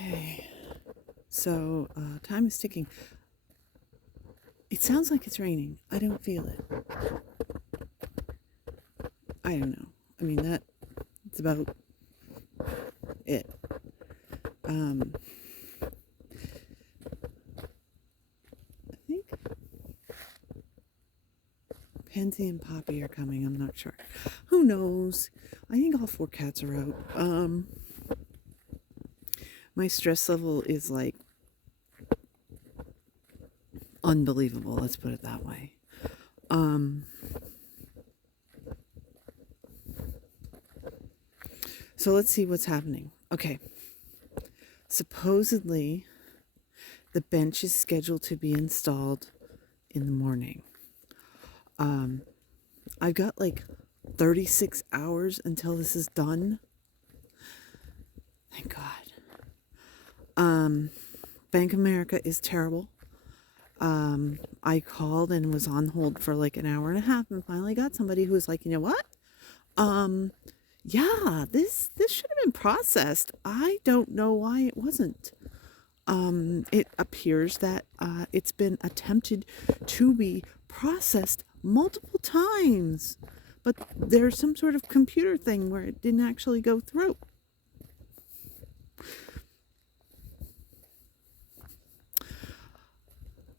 Okay, so time is ticking. It sounds like it's raining. I don't feel it. I don't know. I mean, that's about it. I think Pansy and Poppy are coming. I'm not sure. Who knows? I think all four cats are out. My stress level is like unbelievable. Let's put it that way. So let's see what's happening. Okay. Supposedly, the bench is scheduled to be installed in the morning. I've got like 36 hours until this is done. Thank God. Bank of America is terrible. I called and was on hold for like an hour and a half and finally got somebody who was like, you know what? Yeah, this should have been processed. I don't know why it wasn't. It appears that it's been attempted to be processed multiple times, but there's some sort of computer thing where it didn't actually go through.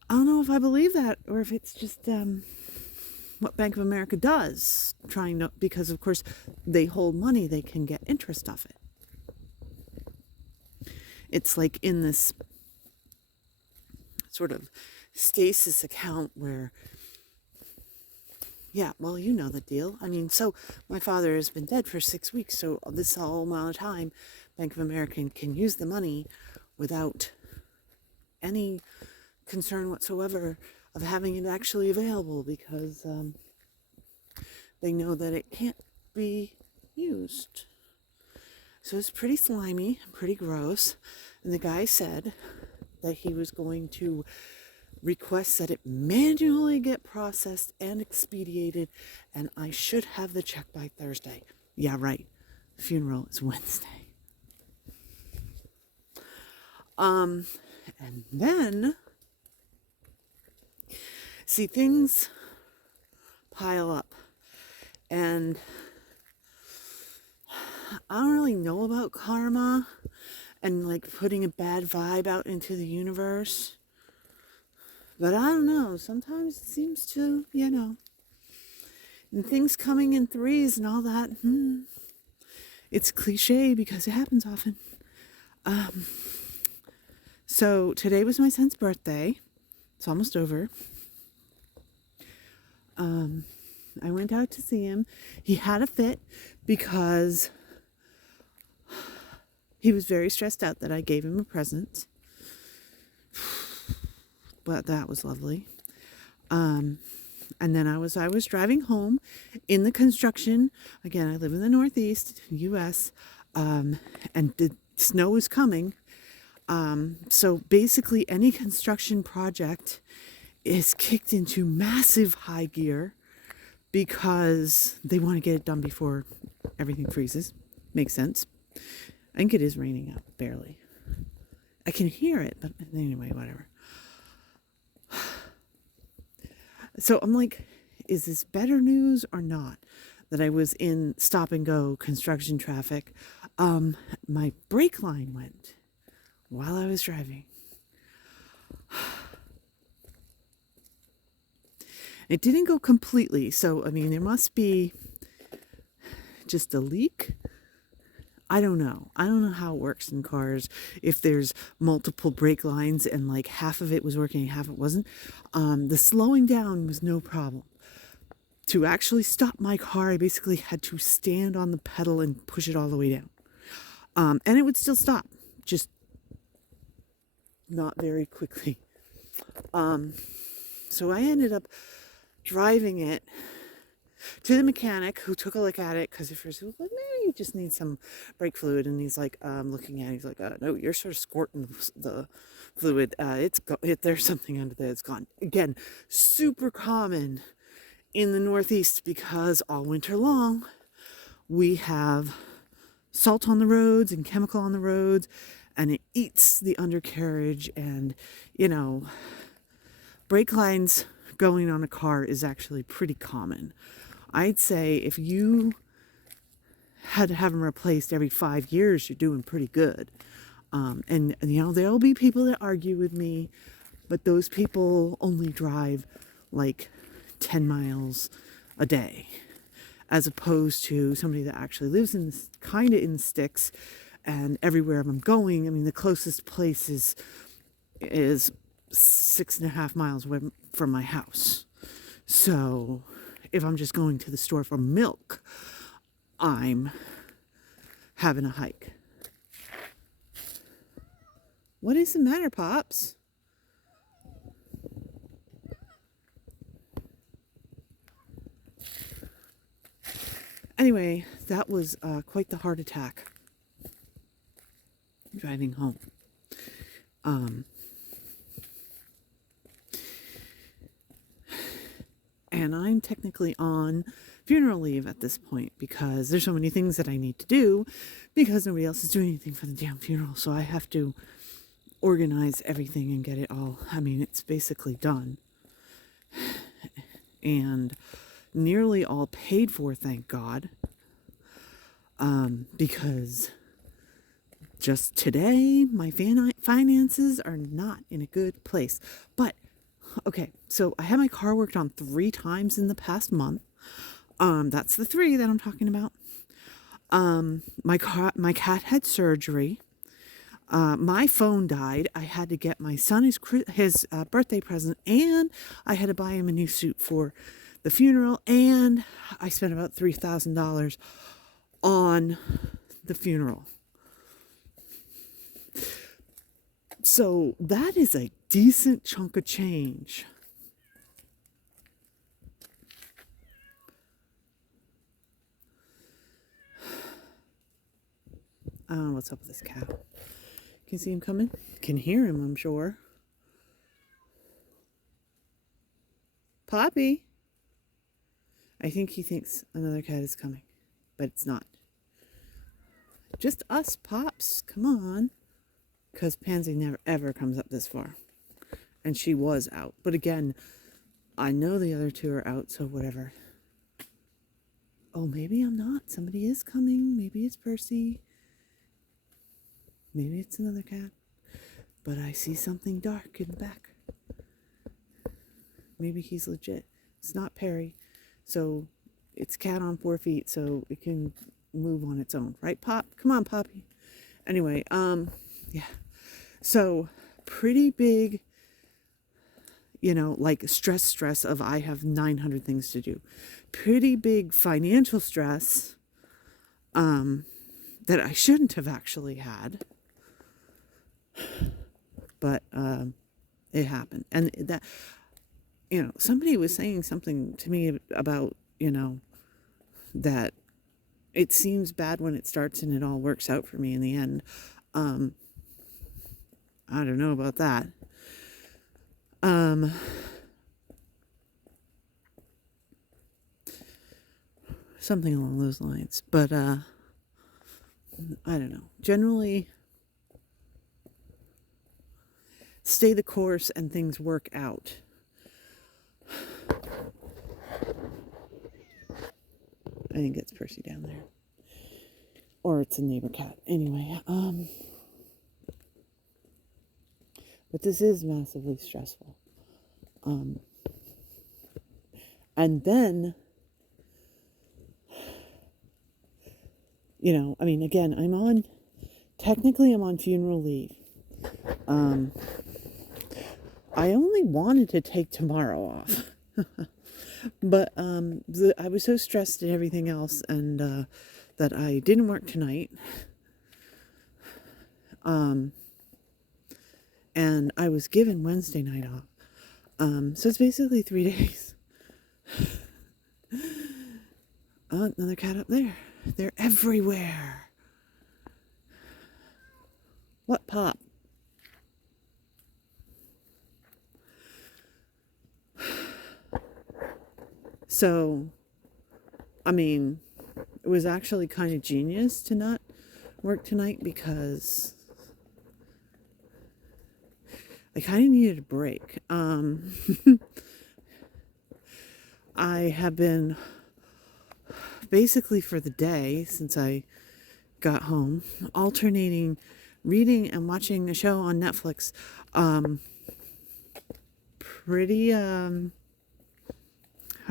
I don't know if I believe that or if it's just what Bank of America does, because of course they hold money, they can get interest off it. It's like in this sort of stasis account where, yeah, well, you know the deal. I mean, so my father has been dead for 6 weeks, so this whole amount of time, Bank of America can use the money without any concern whatsoever of having it actually available because they know that it can't be used. So it's pretty slimy, pretty gross. And the guy said that he was going to request that it manually get processed and expedited, and I should have the check by Thursday. Yeah, right. The funeral is Wednesday. And then, see, things pile up. And I don't really know about karma and like putting a bad vibe out into the universe. But I don't know. Sometimes it seems to, and things coming in threes and all that. It's cliche because it happens often. So today was my son's birthday. It's almost over. I went out to see him. He had a fit because he was very stressed out that I gave him a present. But that was lovely. And then I was driving home in the construction. Again, I live in the Northeast, U.S., and the snow is coming. So basically any construction project is kicked into massive high gear because they want to get it done before everything freezes. Makes sense. I think it is raining out, barely. I can hear it, but anyway, whatever. So I'm like, is this better news or not? That I was in stop and go construction traffic. My brake line went while I was driving. It didn't go completely, so I mean, there must be just a leak. I don't know. I don't know how it works in cars, if there's multiple brake lines and like half of it was working and half it wasn't. The slowing down was no problem. To actually stop my car, I basically had to stand on the pedal and push it all the way down. And it would still stop, just not very quickly. So I ended up driving it to the mechanic, who took a look at it because at first he was like, maybe you just need some brake fluid. And he's like, looking at it, he's like, no, you're sort of squirting the fluid. There's something under there. It's gone. Again, super common in the Northeast because all winter long we have salt on the roads and chemical on the roads, and it eats the undercarriage. And, you know, brake lines going on a car is actually pretty common. I'd say if you had to have them replaced every 5 years, you're doing pretty good. And, you know, there'll be people that argue with me, but those people only drive like 10 miles a day, as opposed to somebody that actually lives in kind of in the sticks, and everywhere I'm going, I mean, the closest place is 6.5 miles away from my house. So if I'm just going to the store for milk, I'm having a hike. What is the matter, Pops? Anyway, that was quite the heart attack driving home. And I'm technically on funeral leave at this point because there's so many things that I need to do because nobody else is doing anything for the damn funeral. So I have to organize everything and get it all. I mean, it's basically done. And nearly all paid for, thank God. Because just today, my finances are not in a good place. But, okay, so I had my car worked on 3 times in the past month. That's the 3 that I'm talking about. My cat had surgery. My phone died. I had to get my son his birthday present, and I had to buy him a new suit for the funeral, and I spent about $3,000 on the funeral. So that is a decent chunk of change. I don't know what's up with this cat. Can you see him coming? Can hear him, I'm sure. Poppy. I think he thinks another cat is coming, but it's not. Just us, Pops. Come on. Because Pansy never ever comes up this far. And she was out. But again, I know the other 2 are out, so whatever. Oh, maybe I'm not. Somebody is coming. Maybe it's Percy. Maybe it's another cat. But I see something dark in the back. Maybe he's legit. It's not Perry. So it's cat on 4 feet, so it can move on its own. Right, Pop? Come on, Poppy. Anyway, yeah. So pretty big, you know, like stress of I have 900 things to do. Pretty big financial stress that I shouldn't have actually had. But it happened. And that, you know, somebody was saying something to me about, you know, that it seems bad when it starts and it all works out for me in the end. I don't know about that. Something along those lines. But I don't know. Generally, stay the course and things work out. I think it's Percy down there. Or it's a neighbor cat. Anyway, but this is massively stressful. And then, you know, I mean, again, I'm on funeral leave. I only wanted to take tomorrow off. But I was so stressed and everything else, and that I didn't work tonight. And I was given Wednesday night off. So it's basically 3 days. Oh, another cat up there. They're everywhere. What, Pop? So, I mean, it was actually kind of genius to not work tonight because I kind of needed a break. I have been basically for the day since I got home alternating reading and watching a show on Netflix. Pretty, how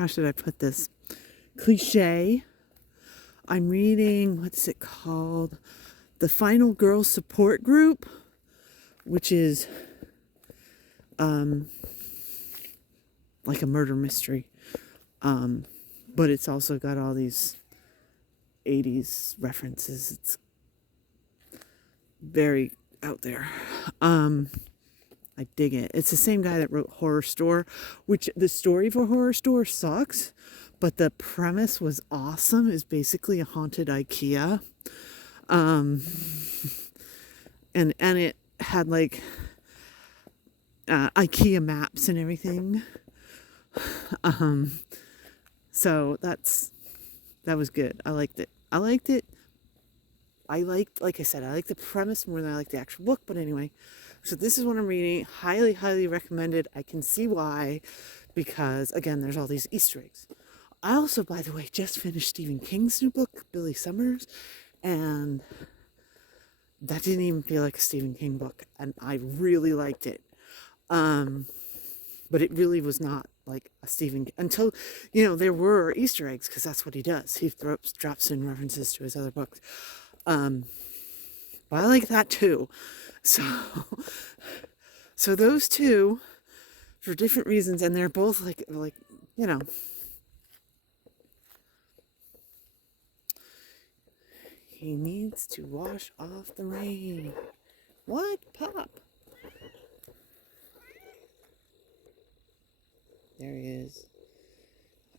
should I put this? Cliche. I'm reading, what's it called? The Final Girl Support Group, which is like a murder mystery. But it's also got all these 80s references. It's very out there. I dig it. It's the same guy that wrote Horror Store, which the story for Horror Store sucks, but the premise was awesome. It's basically a haunted IKEA. And it had like IKEA maps and everything. So that was good. I liked it. Like I said, I like the premise more than I like the actual book. But anyway, so this is what I'm reading. Highly, highly recommended. I can see why, because again, there's all these Easter eggs. I also, by the way, just finished Stephen King's new book, Billy Summers, and that didn't even feel like a Stephen King book, and I really liked it. But it really was not like a Stephen King, until, there were Easter eggs, because that's what he does. He drops in references to his other books. But I like that too. So those two, for different reasons, and they're both like, he needs to wash off the rain. What? Pop. There he is.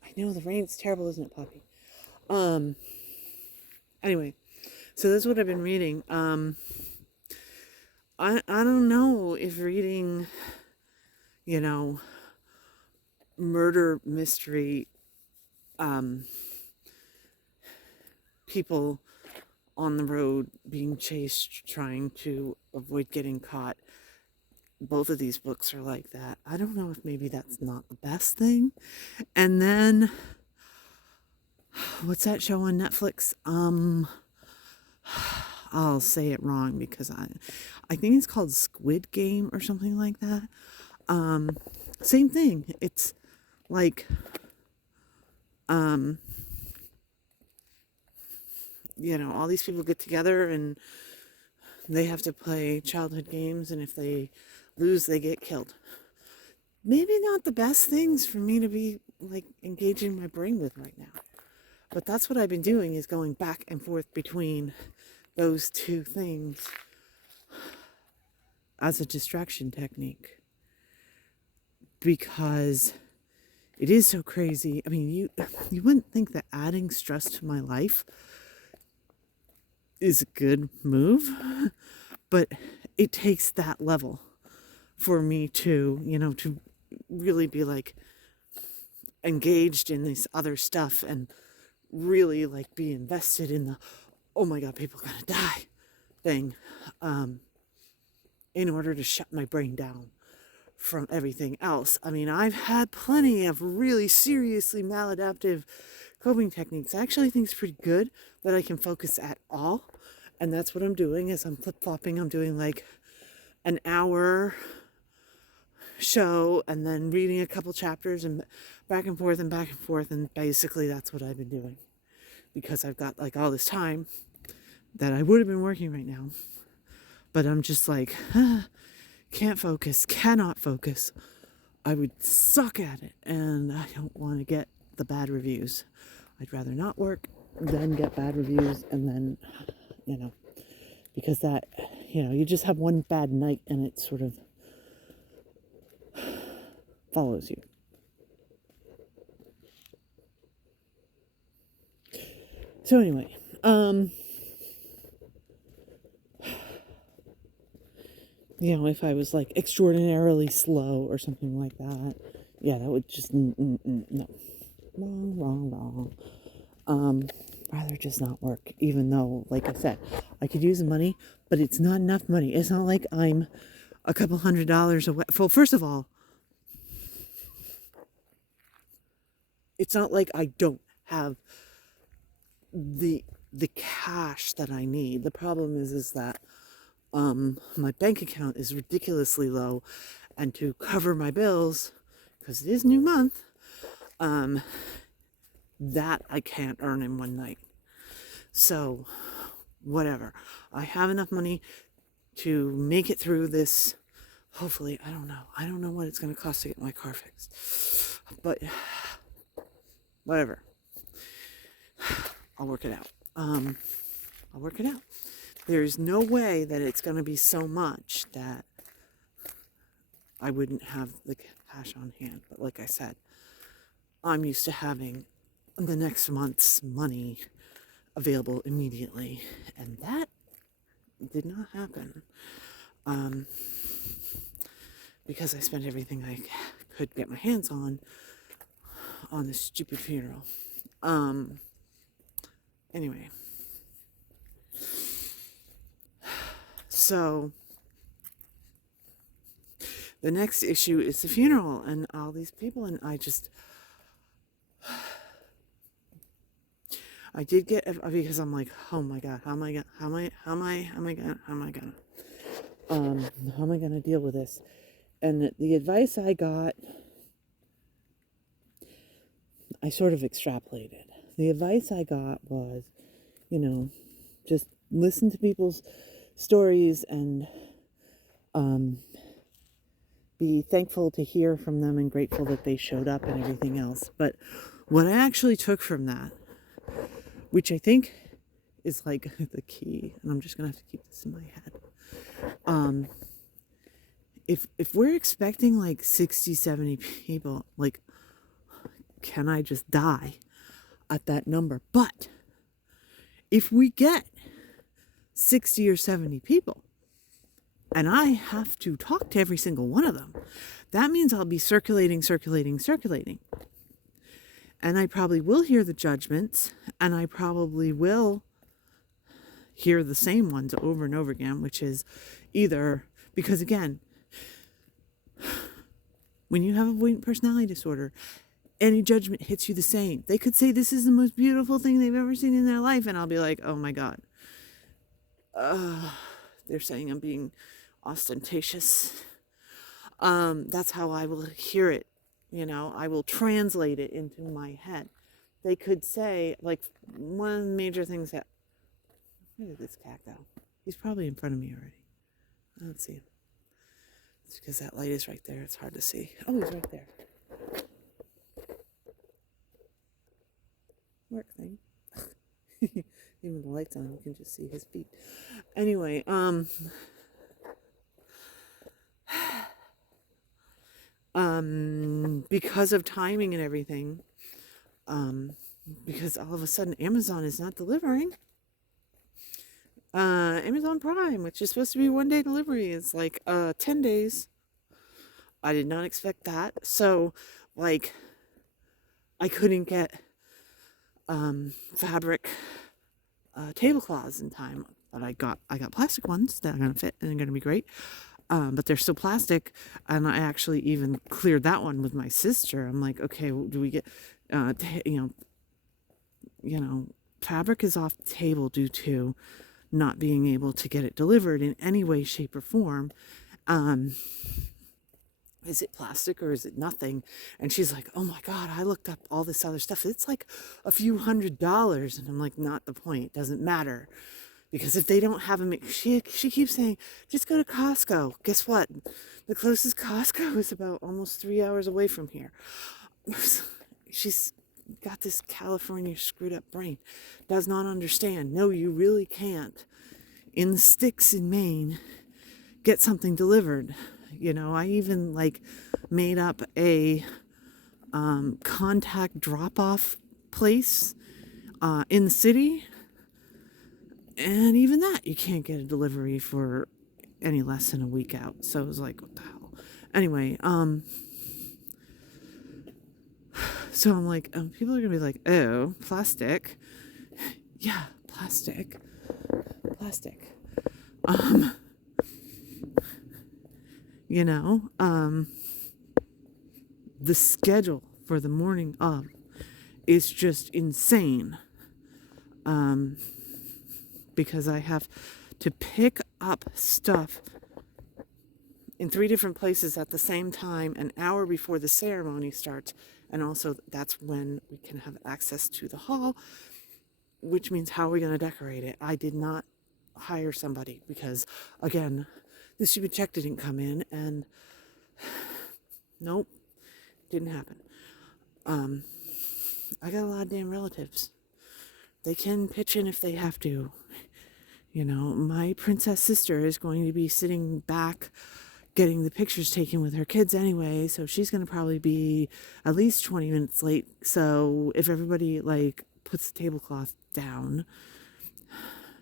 I know the rain's terrible, isn't it, Poppy? Anyway, so that's what I've been reading. I don't know if reading, murder mystery, people on the road being chased, trying to avoid getting caught. Both of these books are like that. I don't know if maybe that's not the best thing. And then, what's that show on Netflix? I'll say it wrong because I think it's called Squid Game or something like that. Same thing. It's like, all these people get together and they have to play childhood games, and if they lose, they get killed. Maybe not the best things for me to be like engaging my brain with right now. But that's what I've been doing, is going back and forth between those two things as a distraction technique. Because it is so crazy. I mean, you wouldn't think that adding stress to my life is a good move, but it takes that level for me to, to really be like engaged in this other stuff and really like be invested in the, oh my God, people are gonna die thing, in order to shut my brain down from everything else. I mean, I've had plenty of really seriously maladaptive coping techniques. I actually think it's pretty good that I can focus at all. And that's what I'm doing, is I'm flip-flopping. I'm doing like an hour show and then reading a couple chapters and back and forth and back and forth. And basically that's what I've been doing, because I've got like all this time that I would have been working right now. But I'm just like, can't focus, cannot focus. I would suck at it, and I don't want to get the bad reviews. I'd rather not work than get bad reviews, and then, because that, you just have one bad night and it sort of follows you. So anyway, if I was like extraordinarily slow or something like that, that would just, no. Wrong. Rather just not work, even though, like I said, I could use the money, but it's not enough money. It's not like I'm a couple $100 away. Well, first of all, it's not like I don't have the cash that I need. The problem is that my bank account is ridiculously low, and to cover my bills, because it is new month, that I can't earn in one night. So whatever, I have enough money to make it through this. Hopefully, I don't know what it's going to cost to get my car fixed, but whatever, I'll work it out. There's no way that it's going to be so much that I wouldn't have the cash on hand. But like I said, I'm used to having the next month's money available immediately, and that did not happen because I spent everything I could get my hands on this stupid funeral. Anyway, so the next issue is the funeral and all these people, and I did get, because I'm like, oh my God, how am I gonna deal with this? And the advice I got, I sort of extrapolated. The advice I got was, just listen to people's stories and be thankful to hear from them and grateful that they showed up and everything else. But what I actually took from that, which I think is like the key, and I'm just gonna have to keep this in my head. If we're expecting like 60, 70 people, like, can I just die at that number? But if we get 60 or 70 people and I have to talk to every single one of them, that means I'll be circulating. And I probably will hear the judgments, and I probably will hear the same ones over and over again, which is either, because again, when you have avoidant personality disorder, any judgment hits you the same. They could say this is the most beautiful thing they've ever seen in their life, and I'll be like, oh my God. They're saying I'm being ostentatious. That's how I will hear it. I will translate it into my head. They could say, like, one of the major things that, where did this cat go? He's probably in front of me already. I don't see him. It's because that light is right there. It's hard to see. Oh, he's right there. Work thing. Even with the lights on, you can just see his feet. Anyway, because of timing and everything, because all of a sudden Amazon is not delivering. Amazon Prime, which is supposed to be 1-day delivery, is like 10 days. I did not expect that. So, like, I couldn't get fabric tablecloths in time. But I got plastic ones that are gonna fit and are gonna be great. But they're still plastic, and I actually even cleared that one with my sister. I'm like, okay, do we get, fabric is off the table due to not being able to get it delivered in any way, shape, or form. Is it plastic or is it nothing? And she's like, oh my God, I looked up all this other stuff. It's like a few $100s. And I'm like, not the point. It doesn't matter. Because if they don't have them, she keeps saying, just go to Costco. Guess what? The closest Costco is about almost 3 hours away from here. She's got this California screwed up brain. Does not understand. No, you really can't. In the sticks in Maine, get something delivered. I even made up a contact drop-off place in the city. And even that, you can't get a delivery for any less than a week out. So it was like, what the hell? Anyway, so I'm like, people are going to be like, oh, plastic. Yeah, plastic. you know. The schedule for the morning of is just insane. Because I have to pick up stuff in 3 different places at the same time, an hour before the ceremony starts. And also, that's when we can have access to the hall, which means how are we going to decorate it? I did not hire somebody because, again, the stupid check didn't come in, and nope, didn't happen. I got a lot of damn relatives. They can pitch in if they have to. You know, my princess sister is going to be sitting back getting the pictures taken with her kids anyway, so she's going to probably be at least 20 minutes late. So if everybody like puts the tablecloth down,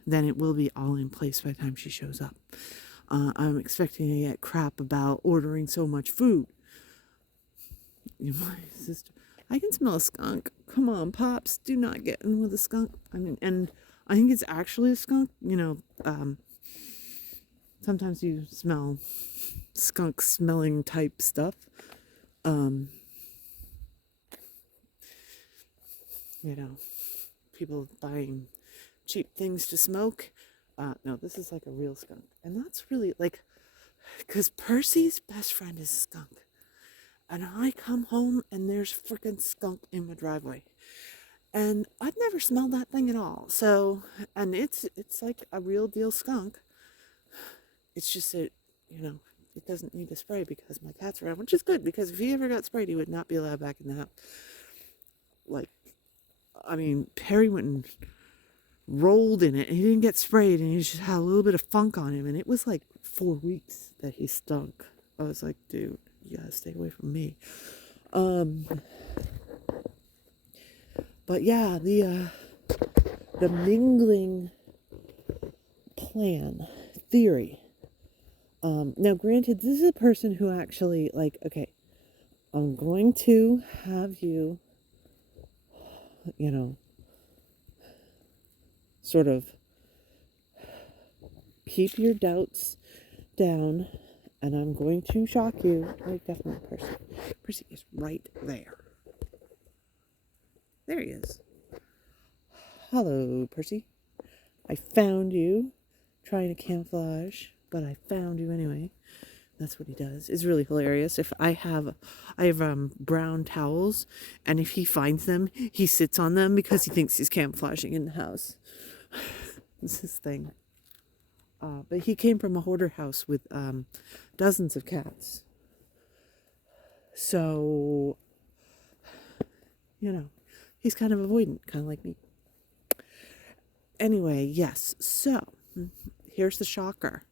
then it will be all in place by the time she shows up. I'm expecting to get crap about ordering so much food. My sister, I can smell a skunk. Come on, Pops, do not get in with a skunk. I mean, and I think it's actually a skunk. You know, sometimes you smell skunk smelling type stuff. You know, people buying cheap things to smoke. No, this is like a real skunk. And that's really like, because Percy's best friend is a skunk. And I come home and there's freaking skunk in my driveway. And I've never smelled that thing at all. So, and it's like a real deal skunk. It's just that, you know, it doesn't need a spray because my cat's around, which is good, because if he ever got sprayed, he would not be allowed back in the house. Like, I mean, Perry went and rolled in it, and he didn't get sprayed, and he just had a little bit of funk on him, and it was like 4 weeks that he stunk. I was like, dude, you gotta stay away from me. But yeah, the mingling plan theory. Now, granted, this is a person who actually, like, okay, I'm going to have you, you know, sort of keep your doubts down, and I'm going to shock you. Oh, definitely Percy. Percy is right there. There he is. Hello, Percy. I found you trying to camouflage, but I found you anyway. That's what he does. It's really hilarious. If I have brown towels, and if he finds them, he sits on them because he thinks he's camouflaging in the house. It's his thing. But he came from a hoarder house with dozens of cats. So, you know, he's kind of avoidant, kind of like me. Anyway, yes. So, here's the shocker.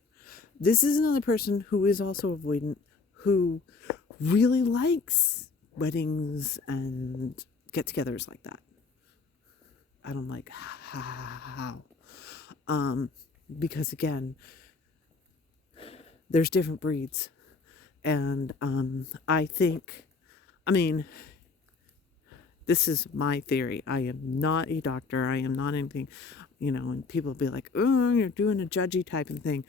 This is another person who is also avoidant, who really likes weddings and get-togethers like that. And I'm like, how? Because again, there's different breeds. And I think, I mean, this is my theory. I am not a doctor. I am not anything, you know, and people will be like, oh, you're doing a judgy type of thing.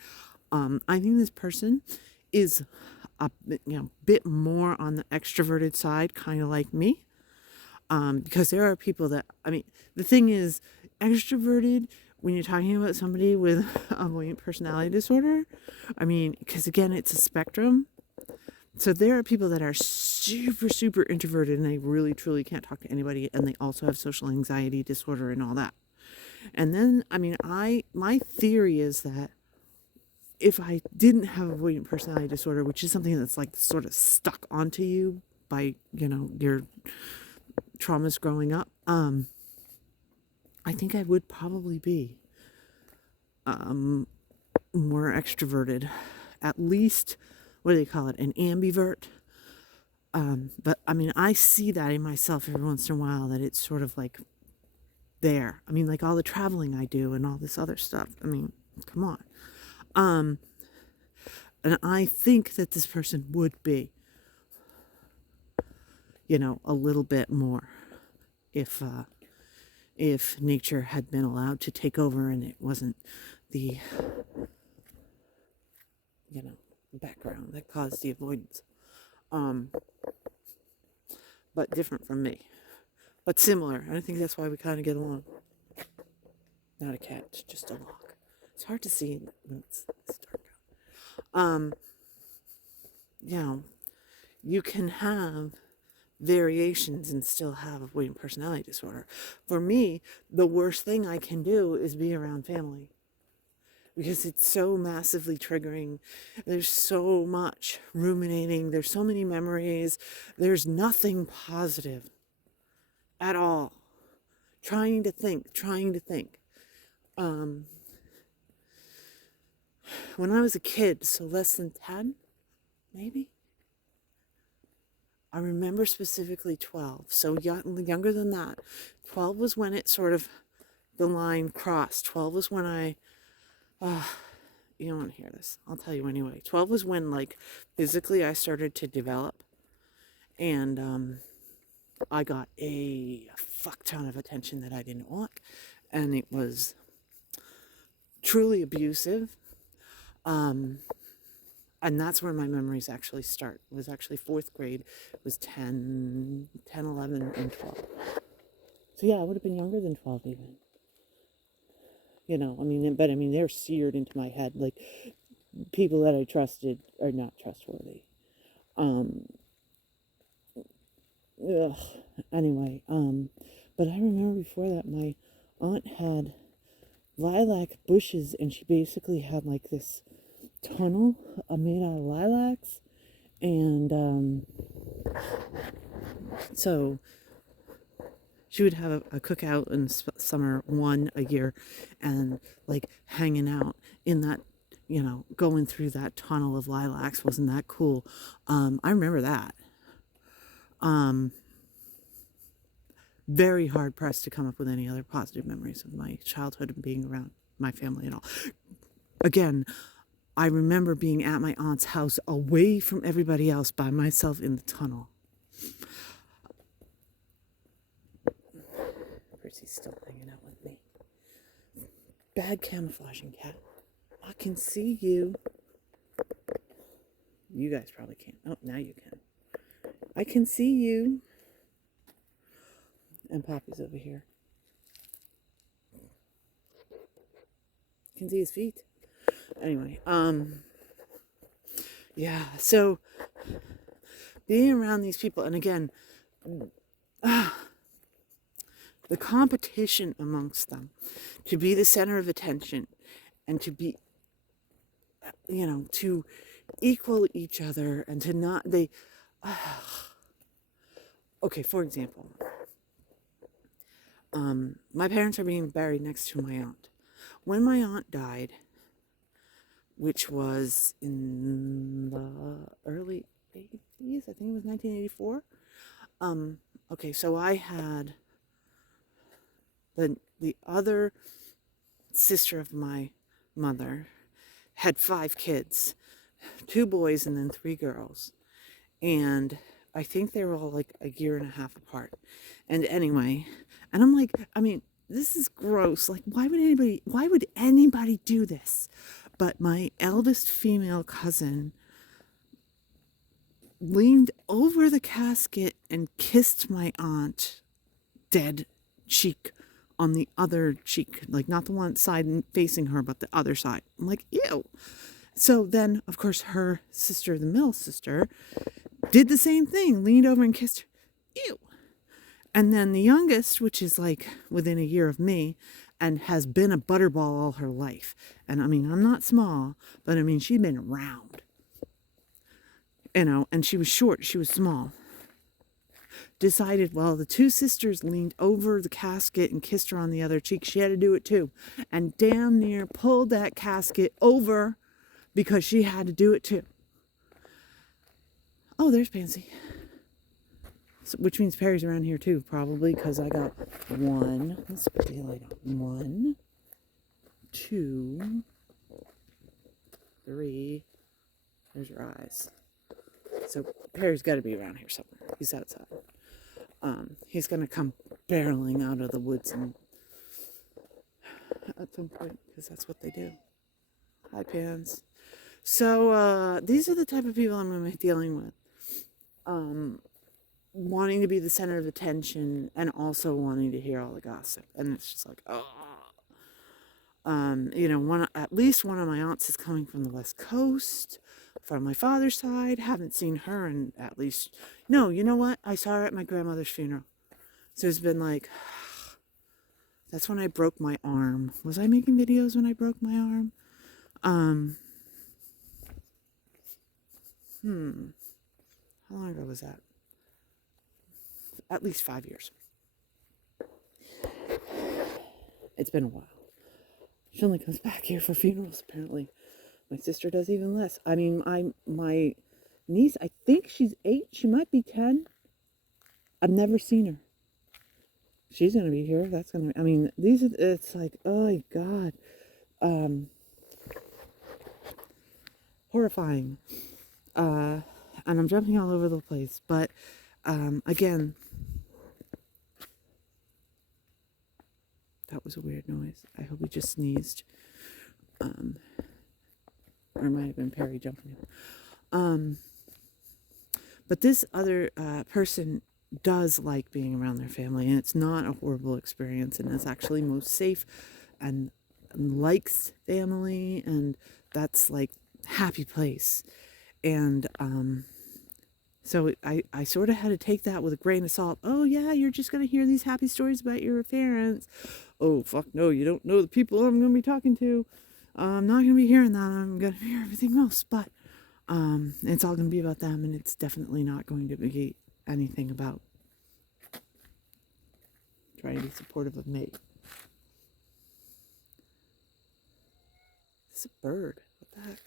I think this person is a bit more on the extroverted side, kind of like me. Because there are people that, I mean, the thing is, extroverted, when you're talking about somebody with avoidant personality disorder, I mean, because again, it's a spectrum. So there are people that are super, super introverted, and they really, truly can't talk to anybody, and they also have social anxiety disorder and all that. And then, I mean, my theory is that if I didn't have avoidant personality disorder, which is something that's like sort of stuck onto you by, you know, your traumas growing up, I think I would probably be more extroverted, at least, what do they call it, an ambivert. But I mean, I see that in myself every once in a while, that it's sort of like there. I mean, like all the traveling I do and all this other stuff. I mean, come on. And I think that this person would be, you know, a little bit more if nature had been allowed to take over and it wasn't the, you know, background that caused the avoidance. But different from me. But similar. I think that's why we kind of get along. Not a cat, it's just a lock. It's hard to see when it's dark out. You know, you can have variations and still have avoidant personality disorder. For me, the worst thing I can do is be around family because it's so massively triggering. There's so much ruminating. There's so many memories. There's nothing positive at all. Trying to think. When I was a kid, so less than 10, maybe, I remember specifically 12. So younger than that. 12 was when it sort of, the line crossed. 12 was when you don't want to hear this. I'll tell you anyway. 12 was when, like, physically I started to develop. And I got a fuck ton of attention that I didn't want. And it was truly abusive. And that's where my memories actually start. It was actually 4th grade. It was 10, 11, and 12. So yeah, I would have been younger than 12 even. You know, but they're seared into my head. Like, people that I trusted are not trustworthy. Anyway, but I remember before that, my aunt had lilac bushes, and she basically had like this tunnel made out of lilacs, and so she would have a cookout in summer, one a year, and like hanging out in that, you know, going through that tunnel of lilacs. Wasn't that cool? I remember that. Very hard pressed to come up with any other positive memories of my childhood and being around my family and all. Again, I remember being at my aunt's house away from everybody else by myself in the tunnel. Percy's still hanging out with me. Bad camouflaging, cat. I can see you. You guys probably can't. Oh, now you can. I can see you. And Poppy's over here. Can see his feet. Anyway, yeah, so being around these people, and again, the competition amongst them to be the center of attention and to be, you know, to equal each other and to not, okay, for example, my parents are being buried next to my aunt. When my aunt died, which was in the early 80s, I think it was 1984. Okay, so I had the other sister of my mother had 5 kids, 2 boys and then 3 girls. And I think they were all like a year and a half apart. And anyway, and I'm like, this is gross. Like, why would anybody do this? But my eldest female cousin leaned over the casket and kissed my aunt, dead cheek, on the other cheek. Like, not the one side facing her, but the other side. I'm like, ew. So then, of course, her sister, the middle sister, did the same thing. Leaned over and kissed her. Ew. And then the youngest, which is like within a year of me, and has been a butterball all her life. And I'm not small, but she'd been round. You know, and she was short, she was small. Decided, well, the 2 sisters leaned over the casket and kissed her on the other cheek. She had to do it too. And damn near pulled that casket over because she had to do it too. Oh, there's Pansy. So, which means Perry's around here too, probably, because I got 1. Let's put the light on. 1, 2, 3. There's your eyes. So Perry's got to be around here somewhere. He's outside. He's going to come barreling out of the woods and at some point, because that's what they do. Hi, Pans. So these are the type of people I'm going to be dealing with. Wanting to be the center of attention and also wanting to hear all the gossip. And it's just like, oh. At least one of my aunts is coming from the West Coast, from my father's side. Haven't seen her in at least, no, you know what? I saw her at my grandmother's funeral. So it's been like, that's when I broke my arm. Was I making videos when I broke my arm? How long ago was that? At least 5 years. It's been a while. She only comes back here for funerals, apparently. My sister does even less. I mean, my niece, I think she's 8. She might be 10. I've never seen her. She's going to be here. It's like, oh my God. Horrifying. And I'm jumping all over the place. But, again, that was a weird noise. I hope he just sneezed. Or it might have been Perry jumping in. But this other person does like being around their family, and it's not a horrible experience, and it's actually most safe and likes family, and that's like happy place. And so I sort of had to take that with a grain of salt. Oh yeah, you're just going to hear these happy stories about your parents. Oh fuck no, you don't know the people I'm going to be talking to. I'm not going to be hearing that. I'm going to hear everything else, but it's all going to be about them, and it's definitely not going to be anything about trying to be supportive of me. It's a bird. What the heck?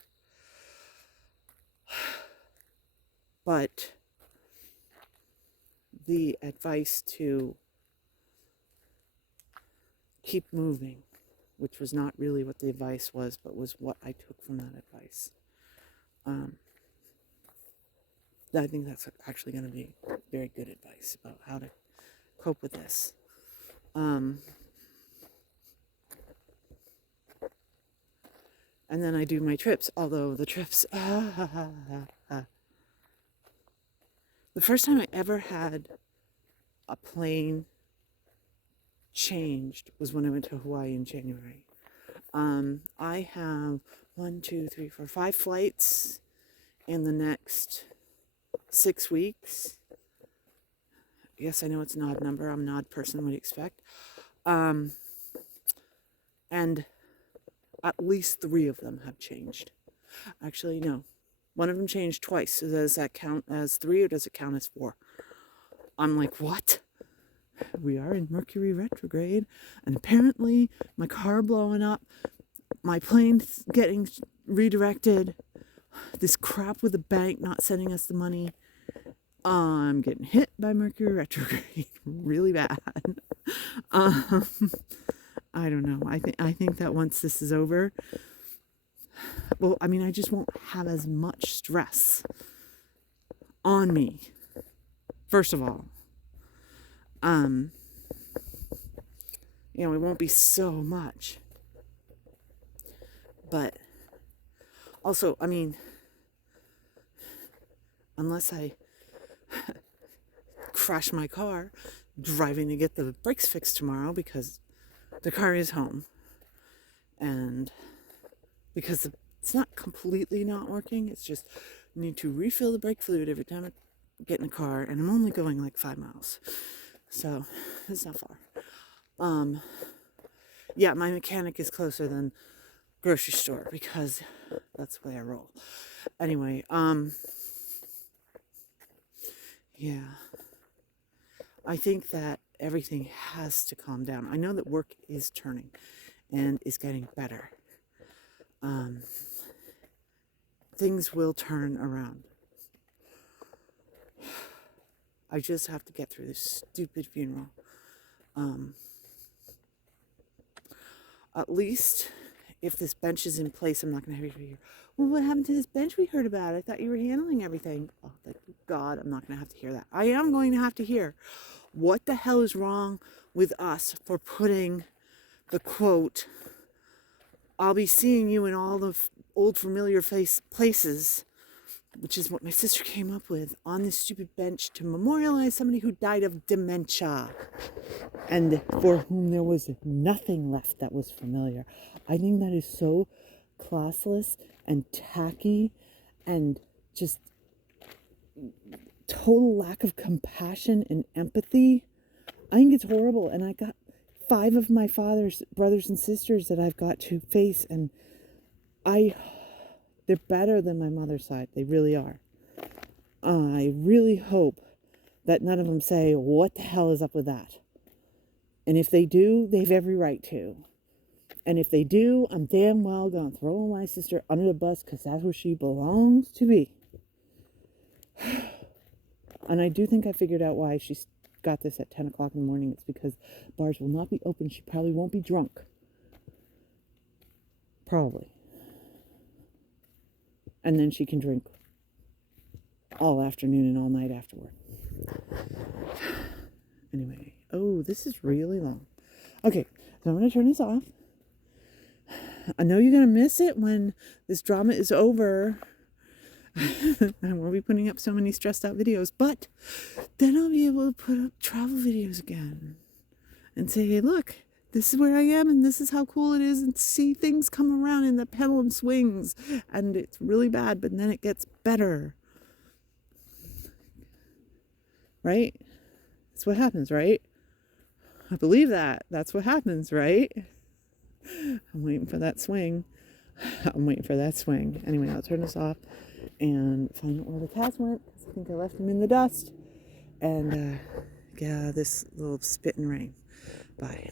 But the advice to keep moving, which was not really what the advice was, but was what I took from that advice. I think that's actually going to be very good advice about how to cope with this. And then I do my trips, although the trips, the first time I ever had a plane changed was when I went to Hawaii in January. I have 5 flights in the next 6 weeks. Yes, I know it's an odd number. I'm an odd person, what do you expect? And at least 3 of them have changed. Actually, no. One of them changed twice. So does that count as 3 or does it count as 4? I'm like, what? We are in Mercury retrograde, and apparently my car blowing up, my plane's getting redirected, this crap with the bank not sending us the money. I'm getting hit by Mercury retrograde really bad. I don't know. I think that once this is over, well, I mean, I just won't have as much stress on me. First of all, it won't be so much. But also, I mean, unless I crash my car driving to get the brakes fixed tomorrow because the car is home, and because it's not completely not working, it's just need to refill the brake fluid every time I get in a car, and I'm only going like 5 miles, so it's not far. Yeah, my mechanic is closer than grocery store because that's the way I roll. Anyway, yeah, I think that everything has to calm down. I know that work is turning and is getting better. Things will turn around. I just have to get through this stupid funeral. At least if this bench is in place, I'm not going to have you hear, well, what happened to this bench we heard about? I thought you were handling everything. Oh, thank God, I'm not going to have to hear that. I am going to have to hear what the hell is wrong with us for putting the quote, I'll be seeing you in all the old familiar places, which is what my sister came up with, on this stupid bench to memorialize somebody who died of dementia and for whom there was nothing left that was familiar. I think that is so classless and tacky and just total lack of compassion and empathy. I think it's horrible. And I got 5 of my father's brothers and sisters that I've got to face, and they're better than my mother's side. They really are. I really hope that none of them say, what the hell is up with that? And if they do, they have every right to. And if they do, I'm damn well going to throw my sister under the bus, because that's where she belongs to be. And I do think I figured out why she's got this at 10 o'clock in the morning. It's because bars will not be open. She probably won't be drunk. Probably. And then she can drink all afternoon and all night afterward. Anyway. Oh, this is really long. Okay, so I'm going to turn this off. I know you're going to miss it when this drama is over. I won't be putting up so many stressed out videos, but then I'll be able to put up travel videos again and say, hey, look, this is where I am and this is how cool it is, and see things come around and the pendulum swings and it's really bad, but then it gets better. Right? That's what happens, right? I believe that. That's what happens, right? I'm waiting for that swing. Anyway, I'll turn this off and find out where the cats went, because I think I left them in the dust. And yeah, this little spit and rain. Bye.